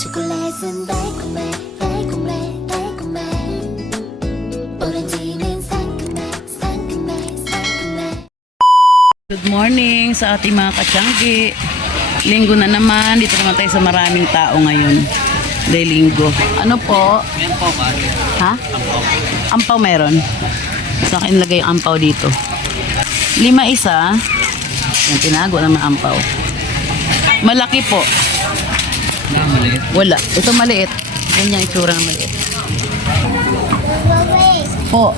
초콜릿은 달콤해 달콤해 달콤해 오렌지는 상큼해 상큼해 상큼해. Good morning sa ating mga katsanggi. Linggo na naman. Dito naman tayo sa maraming tao ngayon. Dahil linggo. Ano po? Ampaw ba? Ha? Ampaw meron. Sa akin lagay yung ampaw dito. 5 isa. Yan, tinago naman ampaw. Malaki po. Maliit. Wala. Ito maliit. Ganyan itsura na maliit. Po.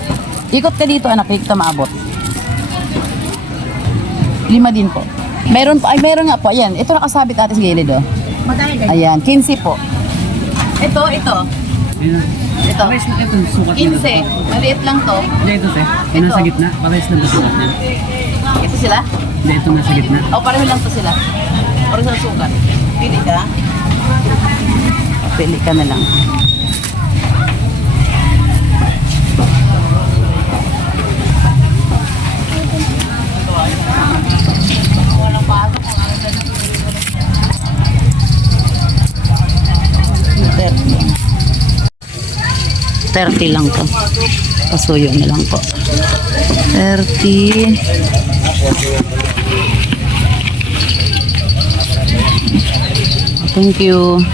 Ikot ka dito anak. Hindi ka maabot. 5 din po. Meron pa. Ay, meron nga po. Ayan. Ito nakasabit ate sa gilid oh. Ayan. 15 po. Ito. Ito. Pares na ito, sukat 15. Maliit lang to. Hindi, ito te. Yung nasa gitna, pares na ba sukat niya? Ito sila? Hindi, ito nasa gitna. O, pareho lang to sila. Pareho sa sukat. Pili ka. Pili ka na lang. $30 lang to. Pasuyo na lang po. 30. Thank you.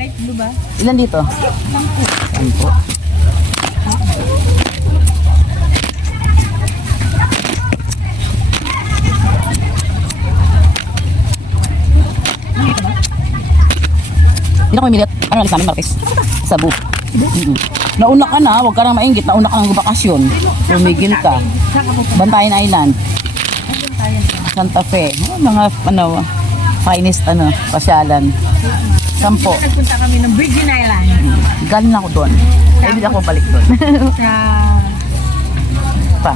Light blue ba? Ilan dito? 10. Hindi na ko imilit. Ano nalis namin, Martes? Sabu. Nauna ka na, huwag ka nang maingit. Nauna ka ng bakasyon. Tumigil ka. Bantayan Island. Santa Fe. Mga finest pasyalan. 10. Nagpunta kami ng Virgin Island. Galing ako doon. Ay, hindi ako balik doon. Sa... Pa.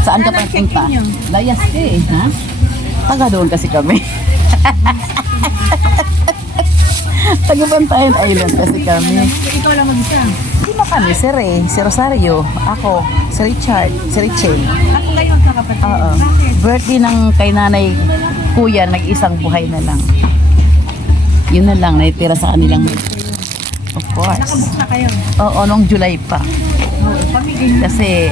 Saan ka pa punta? Layas ka eh, ha? Taga doon kasi kami. Taga Bantayan Island kasi kami. Ikaw lang mag-isa. Hindi na kami, si Rosario, ako, si Richard, si Richie. Ako ngayon kakapatid. Oo. Bakit? Birthday ng kay nanay kuya, nag-isang buhay na lang. Yun na lang, naitira sa kanilang. Of course. Nakabook na kayo. Oo, noong July pa. Oo, kami din. Kasi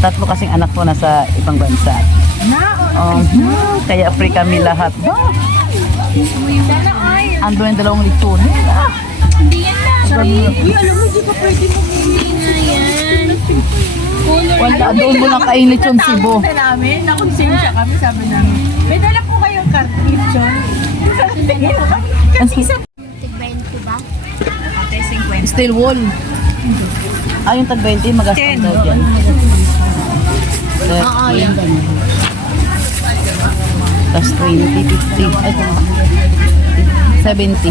3 kasing anak ko nasa ibang bansa. Kaya free kami lahat. Sana ay. Ando yung 2 lechon. Hindi yan na. Sorry. Uy, alam mo, di pa pwede mo. Hindi na yan. Wala, doon mo lang kain lechon Cebu. Sa namin, nakonsensya kami, sabi namin. May dala po kayong lechon. Kasi isa. Tig-20 ba? Ate, 50. Steel wall. Yung tag 20, magastos daw dyan. Oo, yan. Tapos 20, 50. Ay, 70.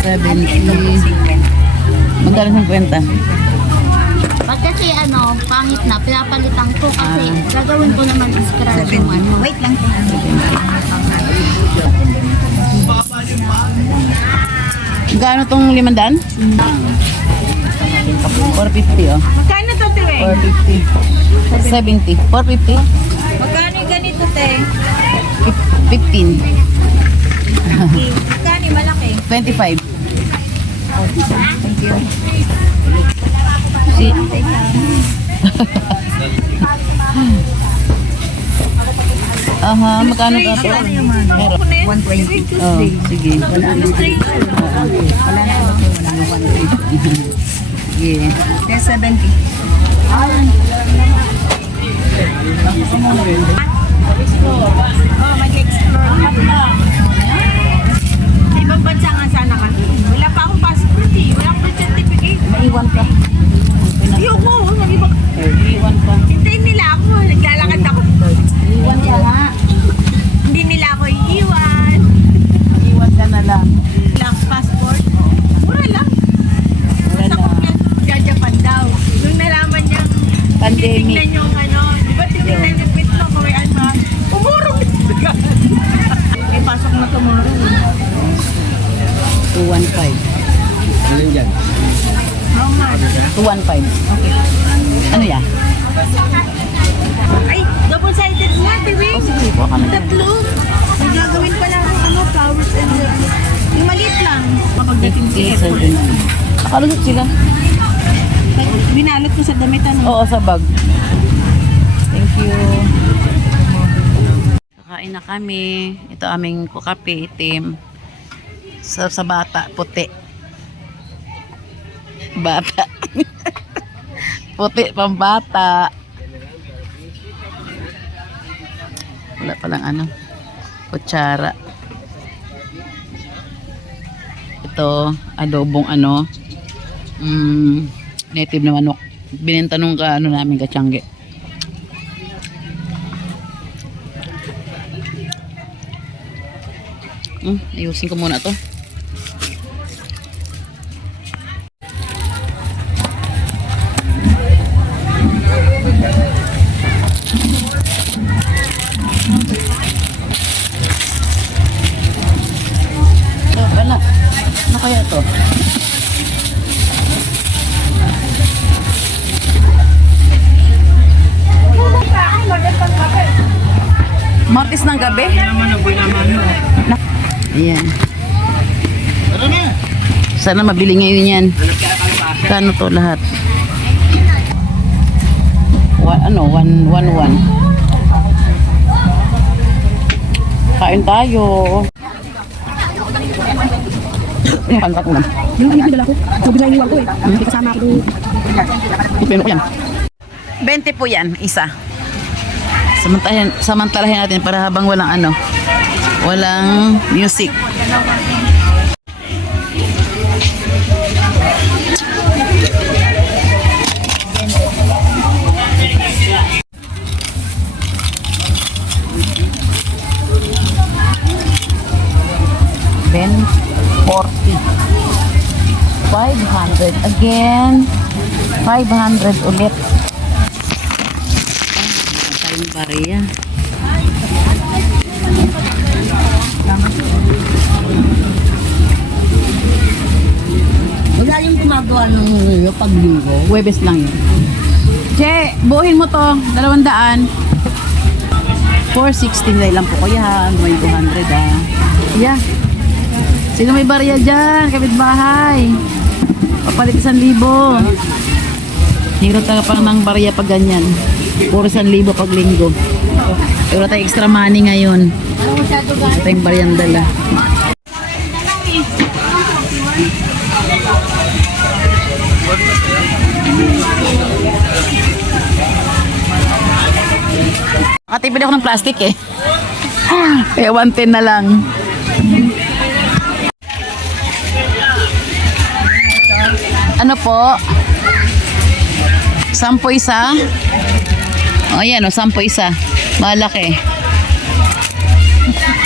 70. Magkano ng kwenta? Pag kasi pangit na, pinapalitan ko kasi gagawin ko naman scratch yung Wait lang. Gaano tong 500? 450 oh. Magkano to, Tiweng? 450. 70. 450? Magkano yung ganito, te? 15. Magkano yung malaki? 25. Thank you. Si Aha, magkano ka to? Magkano yung mga? Meron. 120. Oh, sige. Wala na ito, wala na 120. Sige. 1070. Oh, mag-explore ka pa. Ibang bansa nga sana kami. Wala pa akong passport eh. Wala akong certificate. Maiwan ka. Ayoko, mag-ibang. Maiwan ka. Hintayin nila ako. Naglalakad ako. Maiwan ka nga. Hindi nila ako iiwan. Maiwan ka na lang. Black passport. Mura lang. Basta Wala. kung jajapan daw. Nung nalaman niya, Pandemic. titignan yung di ba titignan yung pitlo, kawayan ba? Umurong. May pasok na tomorrow. 215. Ano yan? How much? 215. Okay. Ano yan? Ay, double-sided nga, Tiwing. Oh, sige, kuha ka na yan. Tatlo. May gagawin pala ng ano, flowers and yung maliit lang. Kapagdating sa airport. Nakalusot sila. Binalot ko sa damit ano. Oo, sa bag. Thank you. Kakain na kami. Ito aming kape, itim. Sa bata, puti. Bata. Puti, pambata. Wala palang ano, kutsara. Ito, adobong ano, native na manok. Binenta nung ano namin katsangge. Ayusin ko muna to. Wala. Ano kaya to? Martes ng gabi? Ayan. Sana mabili ngayon yan. Kano to lahat? Ano? 111. Kain tayo. Pangkat ulam. Yung hindi dala ko. Sabi na iniwan ko eh. Hindi kasama ako doon. Ipino ko yan. 20 po yan, isa. Samantalahin natin para habang walang ano, walang music. Then 40. 500 again. 500 ulit. Tayong bariya. Wala yung gumagawa ng paglinggo. Huwebes lang yun. Che, buuhin mo to. 200. 460 na lang po kuya. May 200 ah. Yeah. Sino may bariya dyan? Kapitbahay. Papalit 1,000. Hirap talaga pang ng bariya pag ganyan. Puro 1,000 pag linggo. Pero tayo extra money ngayon. Ito yung bariyang dala. Nakatipid ako ng plastic eh. Kaya 110 na lang. Ano po? 10 isa? O yan o, 10 isa. Malaki.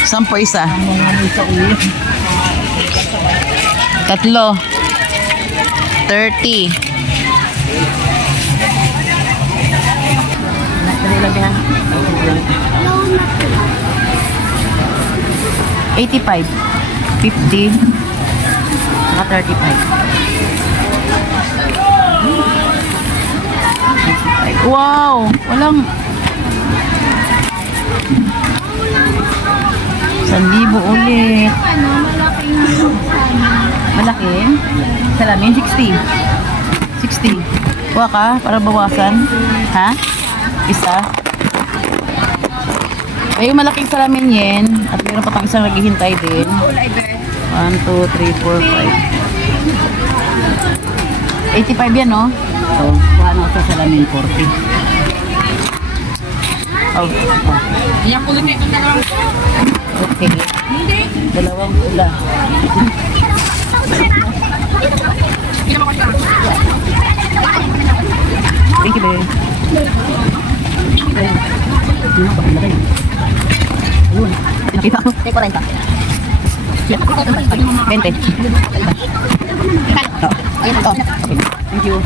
10 isa. 3. 30. Dali lang ha. 85. 50. Saka 35. Wow! Walang 1,000 ulit. Ano, malaking Malaki? Salamin? 60. 60. Kuha ka para bawasan. Ha? Isa. Ay, yung malaking salamin yan. At meron pa pang isang naghihintay din. 1, 2, 3, 4, 5. 85 yan, no? So, kuha na ako sa salamin 40. Oh. Iyak ko ulit itong dalawang ko. Okay. Dalawang pula. Thank you, babe. Nakita ko. 40. 20. Ayun, Okay. Thank you.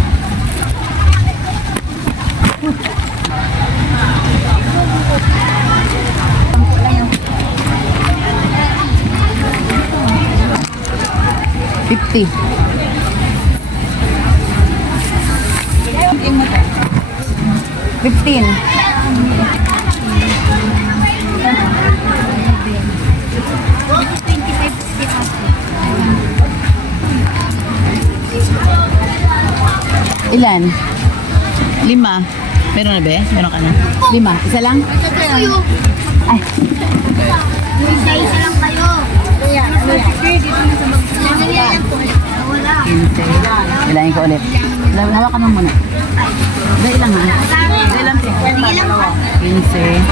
$50. 15. Ilan? 5. Meron na ba? Meron ka na? 5. Isa lang? Kayo. Ay, Isa lang kayo. Lang po. Wala. 15. Bilangin ko ulit. Hawakan mo muna. Dahil lang ha. Dahil lang. 15.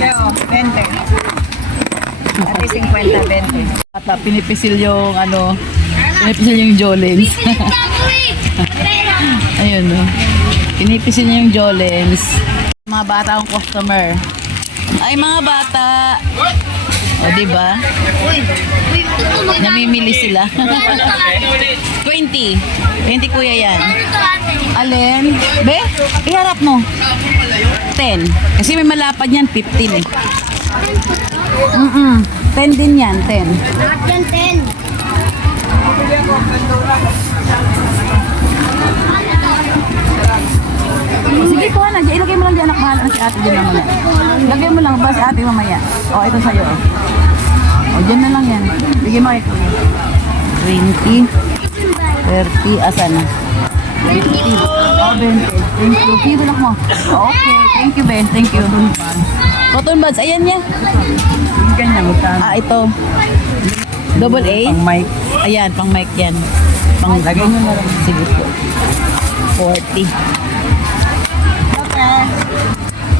Leo, 20. Ate 50, 20. At pinipisil yung ano, pinipisil yung Jolens. Ayun no. Pinipisil niya yung Jolens. Mga bata akong customer. Ay mga bata. O diba? Namimili sila. 20. 20 kuya yan. Alin? Be? Iharap mo. 10. Kasi may malapad yan, 15 eh. 10 din yan, 10. Lahat yan 10. Sige po na, ilagay mo lang dyan anak mahal si ate dyan naman. Ilagay mo lang ba si ate mamaya? O, ito sa'yo. O, dyan na lang yan. Bigyan mo kay kuya. 20, 30, asan na? 50. O, 20. Thank you. Sige lang mo. Okay, thank you Ben, thank you. Cotton buds, ayan niya. Yung ganyan, magkano? Ito. Double A? Pang mic. Ayan, pang mic yan. Pang Lagay nyo na lang. Sige po. 40.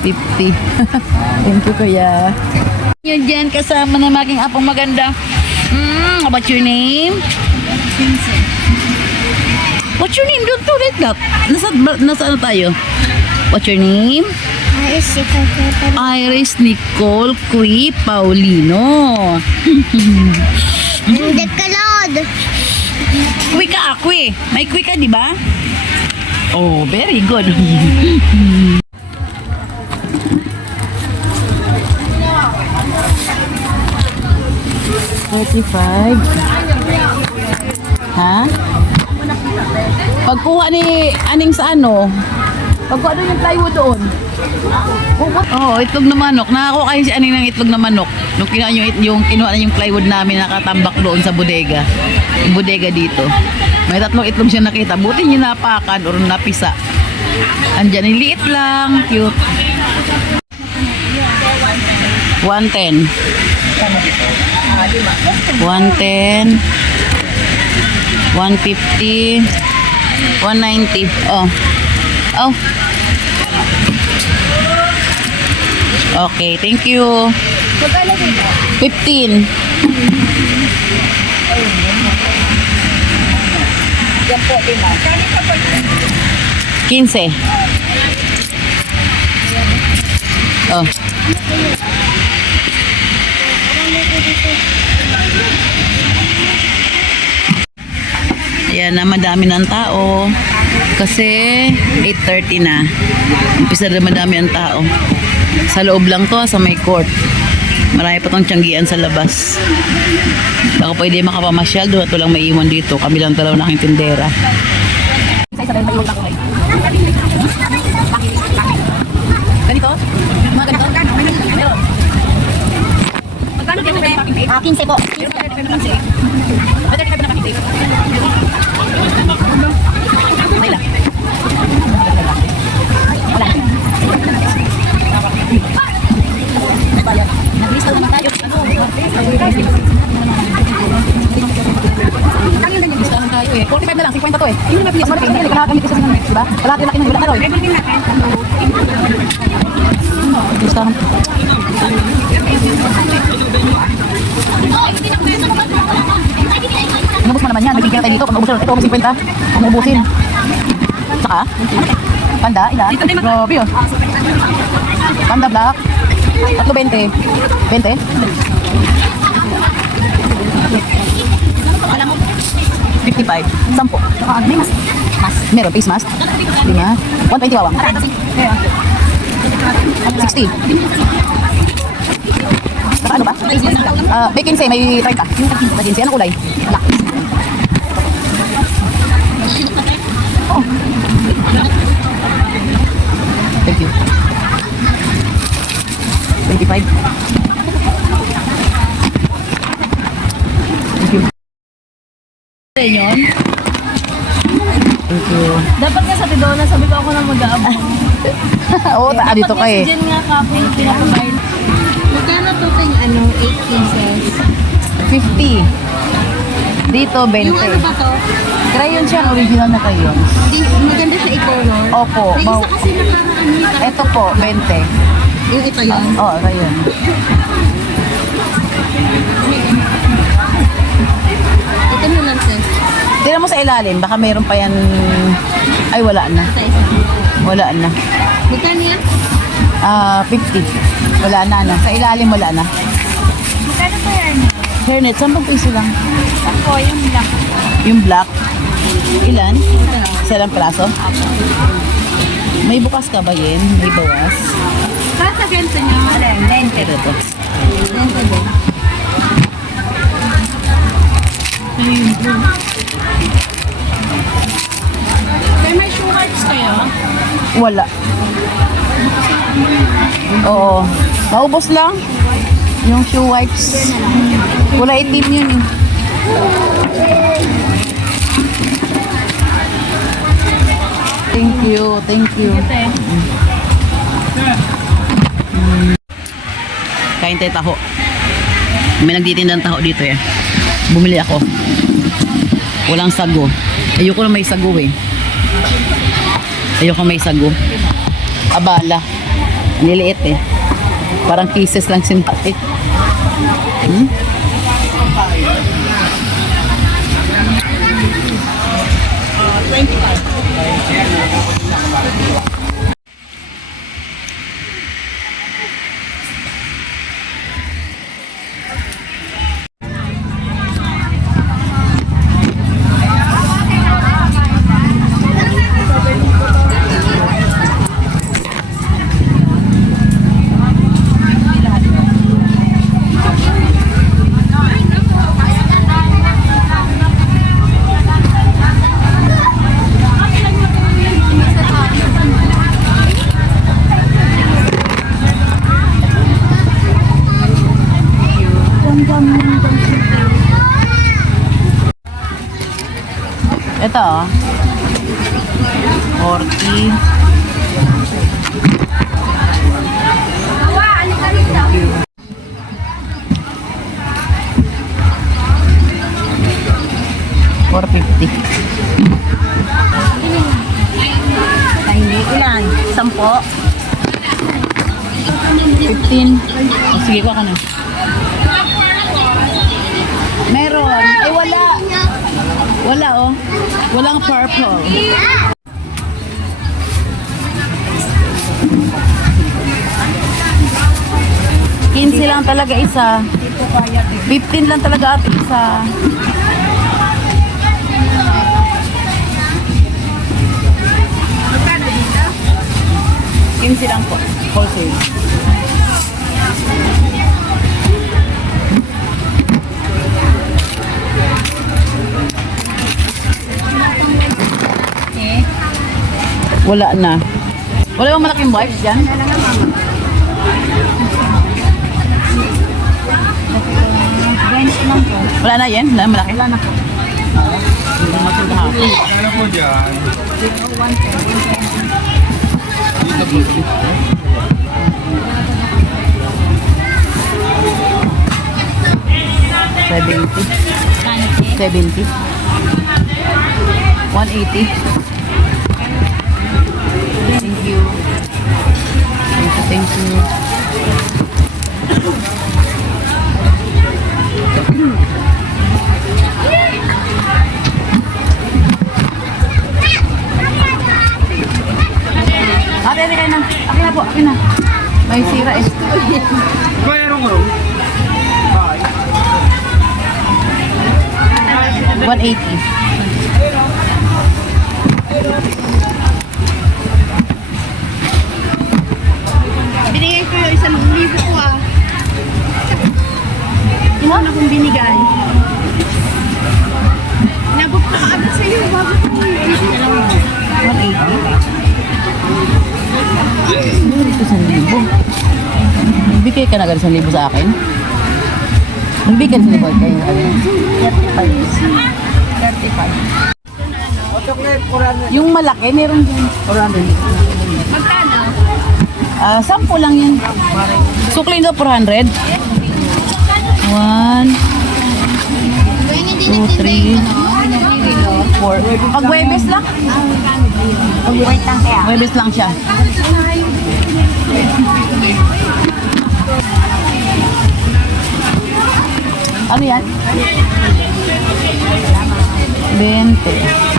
50. Thank you, kuya. Yun dyan, kasama na making apong maganda. What's your name? What's your name? Don't do that. Nasa ano tayo? What's your name? Iris Nicole Cui Paulino. Hindi ka, Lord. Cui ka ako eh. May cui ka, di ba? Oh, very good. 35. Ha? Pagkuha ni aning sa ano? Pagkuha doon yung plywood doon. Oh, itlog na manok. Nakakuha kayo si aning ng itlog na manok. Nung kinuha yung kinuha na yung plywood namin nakatambak doon sa bodega. Yung bodega dito. May 3 itlog siya nakita. Buti niya napakan or napisa. Andyan, yung liit lang. Cute. 110. 110. 150. 190. Oh. Oh. Okay, thank you. 15. Yan po, 15. Oh. Ayan na, madami ng tao. Kasi 8:30 na. Umpisa na madami ang tao. Sa loob lang to, sa may court. Marami pa tong tiyanggian sa labas. Baka pwede makapamasyal doon at walang maiwan dito. Kami lang talaw na aking tindera. Ganito? Mga ganito? Meron. Magkano dito ba? 15 po. Okay lang. Wala. Nag-listaw naman tayo. Listahan tayo eh. 45 na lang, 50 to eh. Yung mga pinis, hindi ka nakakamit isa sa naman. Diba? Palaki na, wala na ro. Listahan. Inubos mo naman yan. Nagkikira tayo dito. Pag naubusin, ito, 50. Kung naubusin. Saka? Panda, ilan? Grabe yun. Panda black. 3.20. 20? Wala mo. 55. 10. May mas. Meron, face mask. 5. 120 wawang. 60. Saka ano ba? Vacancy, may 30. Vacancy, anong kulay? Black. Oh. Thank you. 25. Thank you. Yun? Thank you. Dapat nga sa Tidona, sabi ko ako na mag-aabang. Oo, dito ka eh. Dapat nga si Jen nga kapo yung pinakabayan. Magkano to kang 8 pieces? 50. Dito, 20. Yung ano ba to? Crayon siya, original na crayon. Maganda siya i-color. Opo. May isa kasi nakaraan Ito po, 20. yung ito yun. Oo, crayon. Ito na lang sis. Tira mo sa ilalim, baka mayroon pa yan. Ay, wala na. Sa isa. Wala na. Magkano yan? 50. Wala na, ano. Sa ilalim, wala na. Magkano pa yan? Hairnet, 10 piso lang. Ako, yung black. Yung black. Ilan? Isa lang piraso? May bukas ka ba yun? May bawas? Kasa ganito niyo? Alin, 20. Ito, ito. 20 din. May shoe hearts kayo? Wala. Oo. Maubos lang. Yung shoe wipes. Kulay itim yun eh. Thank you, thank you. Kain tayo taho. May nagtitinda ng taho dito eh. Bumili ako. Walang sago. Ayoko na may sago eh. Ayoko may sago. Abala. Niliit eh. Parang pieces lang sinapit. Hmm? Ito oh. 40. $4.50. Tiny. Ilan? 10? 15. Oh, sige, kuha ka na. Meron. Ay, wala. Wala, oh. Walang purple. $15 lang talaga isa. 15 lang talaga at isa. $15 lang po. Wholesale. Wala na. Wala bang malaking wipes dyan? Wala na yan? Wala na malaki? Wala na po. Hindi natin kahapon. Ano po dyan? Dito po. 70. 180. Thank you. Thank you. Ate, ate kayo na. Akin na po, akin na. May sira eh. Mayroon ko rin. 180. Binigay ko yung 1,000 ko ah. Ilan akong binigay. Nabot pa agad sa'yo bago ko. 180. Dito 1,000. Nagbigay ka na ganun 1,000 sa akin? Nagbigay ka na 1,000 kayo. 35. Yung malaki, meron din. Magkano? 10 lang yan. Sukli na 400. 1, Kaya hindi 2, 3, 4. Pag Webes lang? Wait lang kaya. Webes lang siya. Ano yan? 20.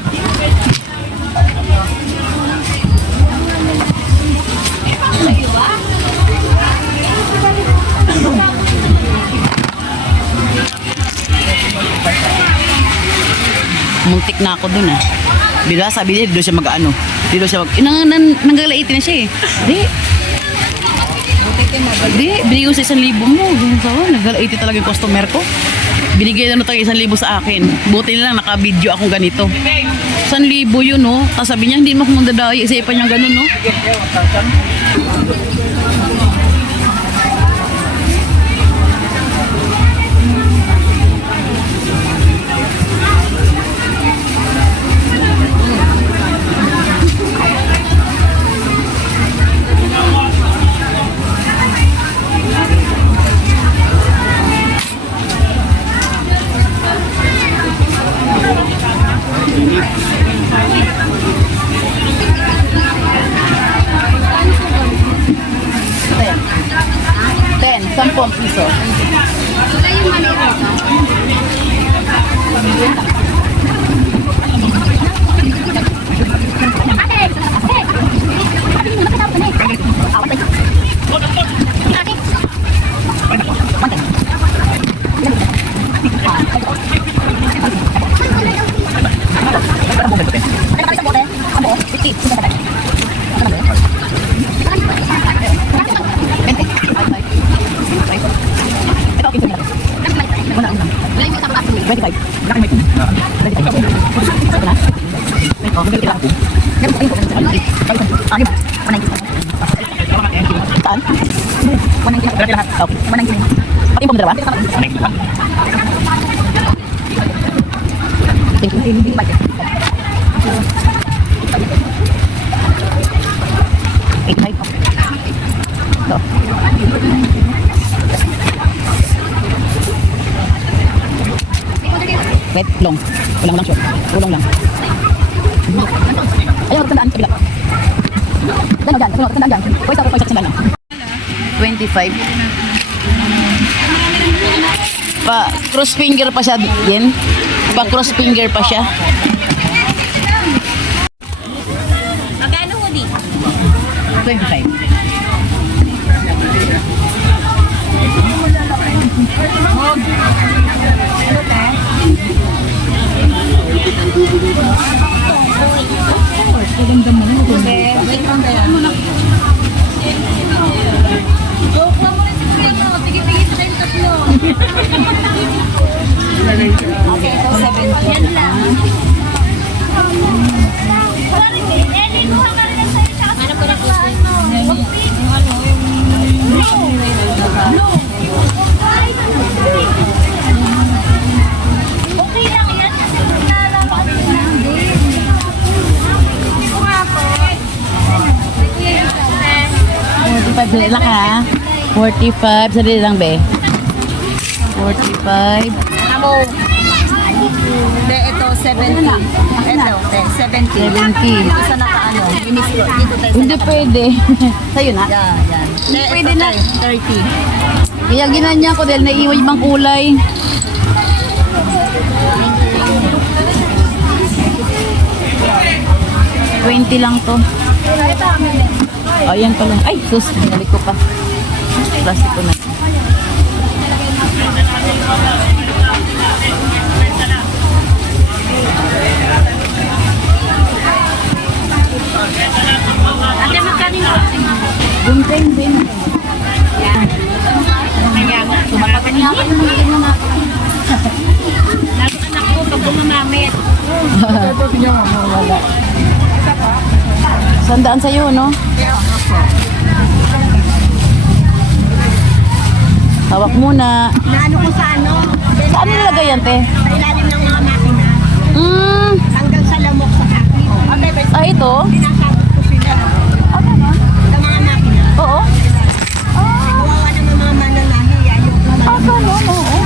Muntik na ako dun ah. Bila sabi niya, dito siya mag-ano. Dito siya nanggalaitin na siya eh. Di, binigay ko sa 1,000 mo. Naggalaitin talaga yung customer ko. Binigay na tayo 1,000 sa akin. Buti na lang naka-video akong ganito. 1,000 yun no. Tapos sabi niya, hindi mo akong mandadaya. Isipan niya ganun no. Ten, 10 piso. Wala yung mali rito. Saan? 190. Okay. 190. Pati yung dalawa? Thank you. So. Wait, long. Ulang lang, sure. Ulong lang. Ayaw, tandaan sa bila. Dan dyan, sunod, tandaan dyan. Pwede ako pwede sa lang. 25. Pa cross finger pa siya din. Pa cross finger pa siya. Magkano ho di? 25. Okay, ito 70. Yan lang. Ano ko na po? Okay lang yan. Nalaman ko na. Ito nga po. 45 sali lang ha. 45 sali lang be. 45. Ano? Hindi, ito 70. Ito, 70. 70. Isa na kaano. Dito tayo. Hindi pwede. Sa'yo na. Yan, yan. Hindi pwede na. 30. Kaya ginanyan ko dahil naiwan yung ibang kulay. $20 lang to. Ayan pala. Ay, sus. Nalik ko pa. Plastic ko na. Ate, magkano yung Gunting din. Lalo anak ko pag gumamamit. Wala. 100 sa'yo, no? Hawak muna. Naano ko sa ano? Saan nilagay yan, te? Sa ilalim ng mga makina. Hanggang sa lamok sa akin. Ah, ito? Pinasabot ko sila. Sa mga makina. Oo. Kawawa naman mga mananahi. Ayok na lang. Ganun, oo.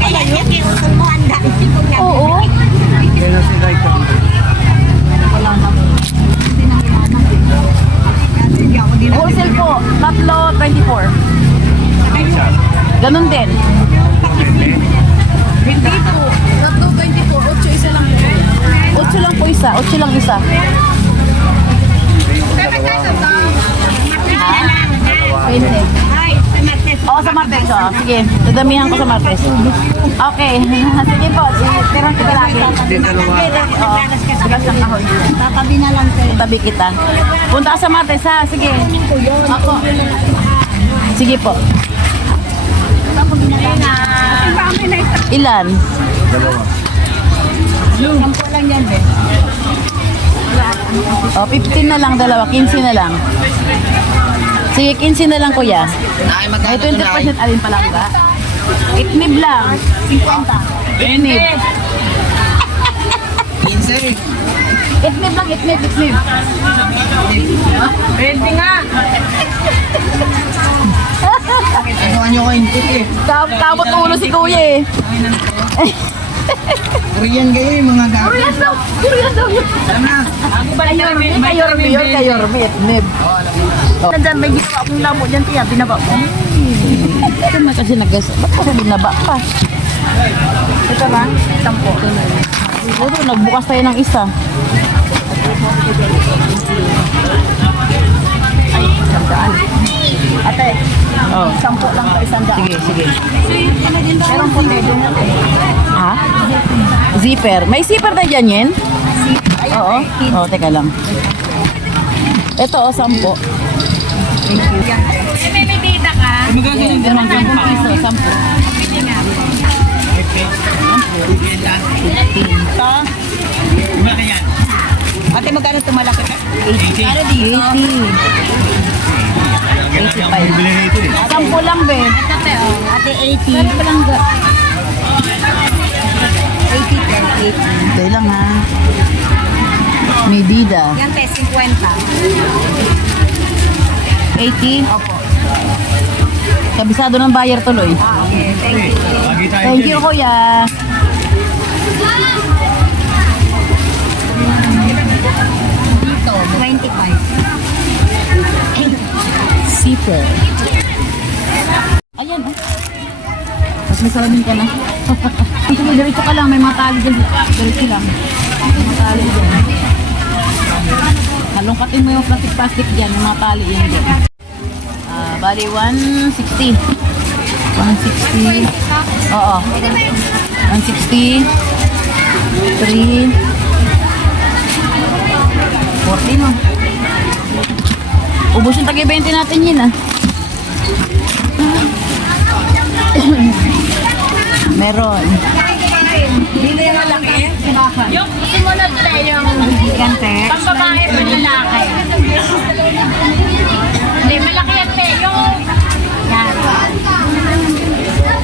Kaya niya kung buhanda. Oo. Kaya na sila ito. Wala na. Hindi na kailangan. Hindi ako din. Wholesale po. Tatlo, 24. Ganun din. Hindi po. Tatlo, 24. 8 isa lang. 8 lang po isa. 8 lang isa. Pwede. Ay, sa Martes. Oo, sa Martes. Oo. Sige, dadamihan ko sa Martes. Okay. Sige po. Tirang kita lagi. Oo. Silas ng kahon. Tatabi na lang sa'yo. Tabi kita. Punta ka sa Martes ha. Sige. Ako. Sige po. Ilan? Sampo lang yan, be. O, 15 na lang, dalawa. 15 na lang. Sige, 15 na lang, kuya. May 20% alin palangga. Itnib lang. 50. Itnib. 15. Itnib lang, itnib. Pwede nga. Ano nyo ko yung tip eh. Kamot ulo si kuya eh. Korean kayo yung mga gabi. Korean daw yun. Alam na. Kayorme, itnib. Nandyan, may ginawa akong lamo dyan, tiya. Binaba ko. Ito na kasi ba't kasi binaba pa? Ito ba? Sampo. Siguro, nagbukas tayo ng isa. Ay, 100. Ate, Oh. sampo lang sa 100. Sige. Pero ang puti doon. Ha? Zipper. May zipper na dyan, Yen? Oo. Oo, teka lang. Ito, 10. May bibida ka? Meron 10 piso, 10. Ito. Malaki yan. Ate, magkano ito malaki ka? 80. 80. Bibili na ito eh. 10 lang, be. Ate, 80. Pero palangga. 80. Ito lang, ha. Medida. Yan, te, 50. 80. Opo. Kabisado ng buyer tuloy. Okay, thank you. Lagi tayo Thank dyan you, eh. kuya. Dito, 25. Zipper. Ayan, oh. Mas may salamin ka na. Sige, diretso ka lang. May mga tali dyan. Diretso lang. May mga tali dyan. Halongkatin mo yung plastic dyan. May mga tali yan dyan. Bali, 160. 160. Oo. 160. 3. 40 no. Ubus yung tagi-20 natin yun ah. Meron. Dito yung malaki. Yung sumunod na yung gigante. Pambabae pa lalaki. Hindi, malaki yan te. Yung... Yan.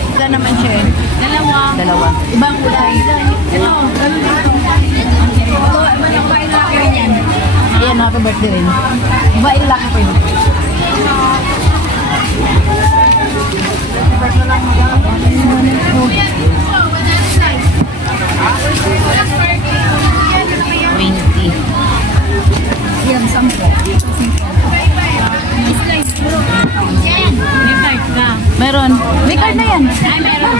Ito naman siya eh. Dalawa. Ibang kulay. Ito. Ito, babae lalaki rin yan. Ayan, happy birthday rin. Babae lalaki pa yun. Yan, 10. Meron. May card na yan. Ay, meron.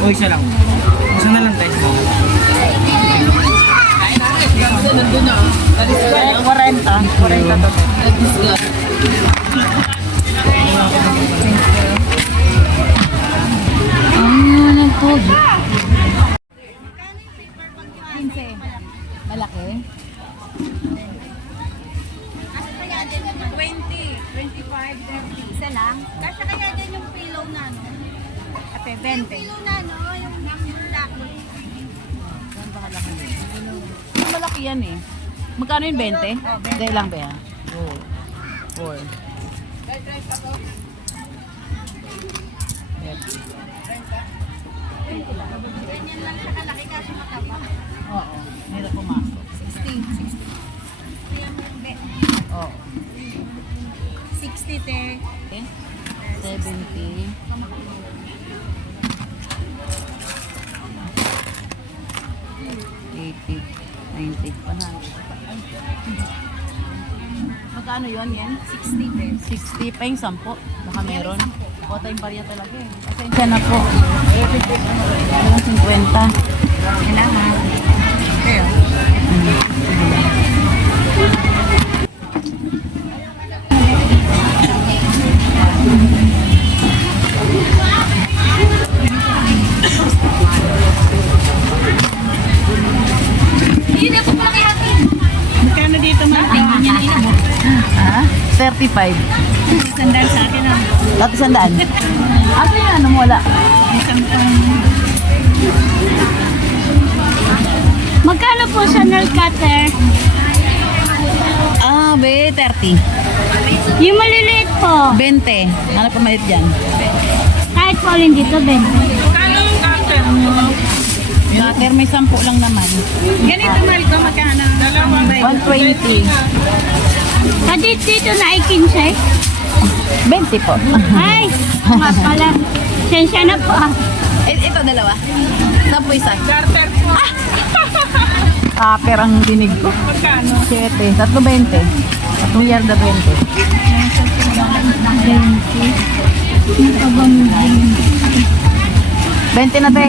O, isa lang. Isa na lang tayo. 40. 40 to. Yung ano, yung laki. Ang malaki yan eh. Magkano yung 20? Hindi lang ba yan? 4. Ganyan lang siya kalaki kasi mataba. Oo. Hirap pumasok. 60. Oo. 60 te. 70. 80. 90. 100. Magkano yun yan? 60 te. 60 pa yung 10. Baka meron. O tayong barya talaga eh. Pasensya na po. 50. Kailangan. Magkano dito man? Ha? 35. Sandal sa akin ah. Dati sandaan. Asa yung ano mo wala? Magkano po sa nail cutter? Ah, 30. Yung maliliit po. 20. Ano pa maliit dyan? Kahit po alin dito, Ben. Magkano yung cutter mo? Cutter may 10 lang naman. Ganito Mariko, magkano? 120. Dito na ay 15. 20 po. Ay, nga pala. Sensya na po. Ito dalawa. 10 isa. Garter po. Cutter ang dinig ko. Magkano? 7. 320. 3 yarda 20. 20 na te.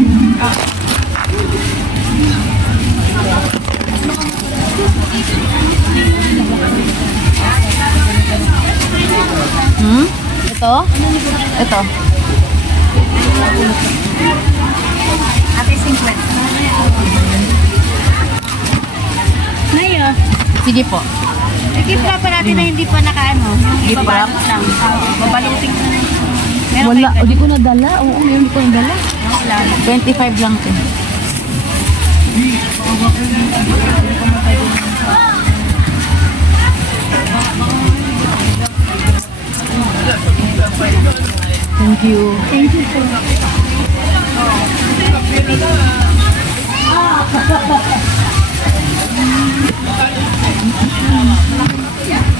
Ito? Ito. Ate 50. Ngayon, Sige po. i-gift wrap pa natin na hindi pa nakaano. Gift wrap? lang. Babalutin ko na. Wala. O, di ko nadala. Oo, meron di ko nadala. 25 lang te. Thank you. Thank you po.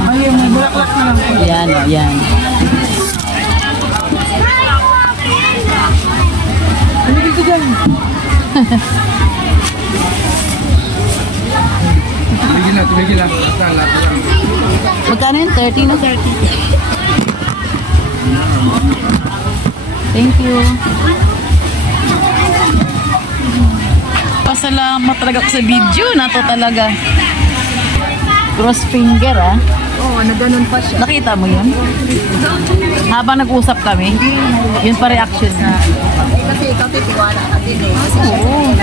Ay, may bulaklak na lang po. Yan, o, yan. Tumigil ka dyan. Tumigil lang. Basta lahat lang. Magkano yun? 30 na? 30. Thank you. Pasalamat talaga ako sa video na to talaga. Cross finger ah. Oo, na ganun pa siya. Nakita mo yun? Habang nag-usap kami, yun pa reaction na. Kasi ikaw titiwala ka din eh. Kasi Oo.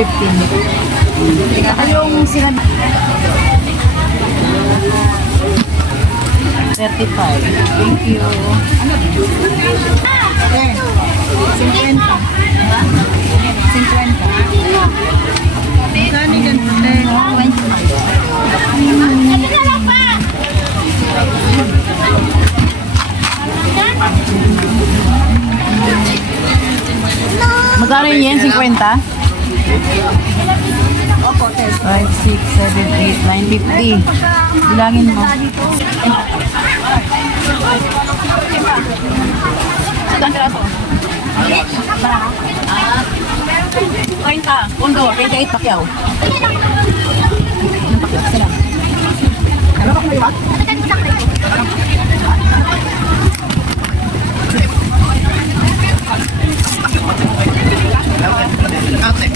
15. Ako yung sinabi. 35. Thank you. 50. Magkano ganun eh? Magkano yun yan? 50? Opo, test. 5, 6, 7, 8, 9, 50. Bilangin mo. Saan piraso? 30. Kondo, 28 pakyaw. Anong pakyaw? Salam. Ano pa kumayo ba? Ate.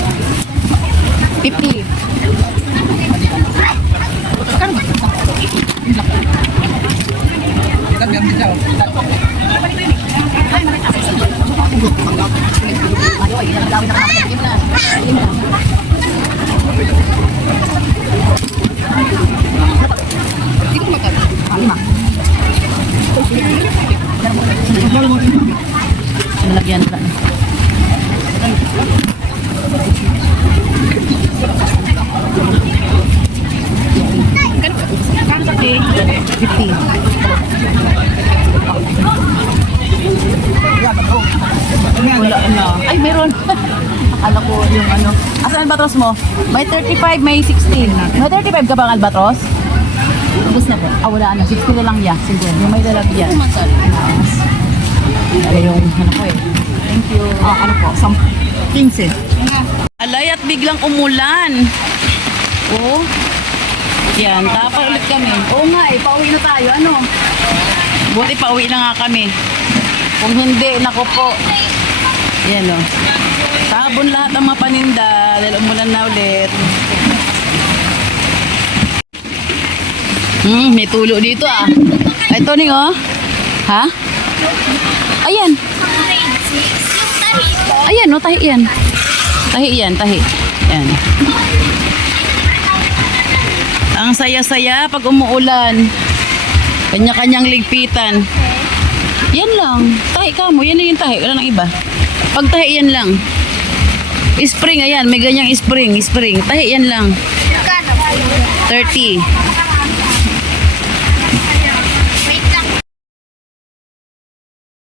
50. Kita biar bisa. Lima. Malagyan ka. Wala na. Ay, meron. Akala ko yung ano. Asan albatros mo? May 35, may 16. May 35 ka bang albatros? Ubus na po. Ah, wala na. 60 na lang yan. Sige. Yung may lalagyan. Ano yung ano ko eh. Thank you. Ah, ano po? 15. Alay at biglang umulan. Oo. Yan, tapos ulit kami. Oo nga eh, pauwi na tayo. Ano? Buti pauwi na nga kami. Kung hindi, nako po. Yan o. Sabon lahat ng mga paninda dahil umulan na ulit. May tulo dito ah. Ay, Tony oh. Ha? Ayan. Ayan oh, tahi yan. Tahi yan, tahi. Ayan. Ang saya-saya pag umuulan. Kanya-kanyang ligpitan. Yan lang. Tahi ka mo. Yan na yung tahi. Wala nang iba. Pag tahi yan lang. Spring, ayan. May ganyang spring. Tahi yan lang. 30.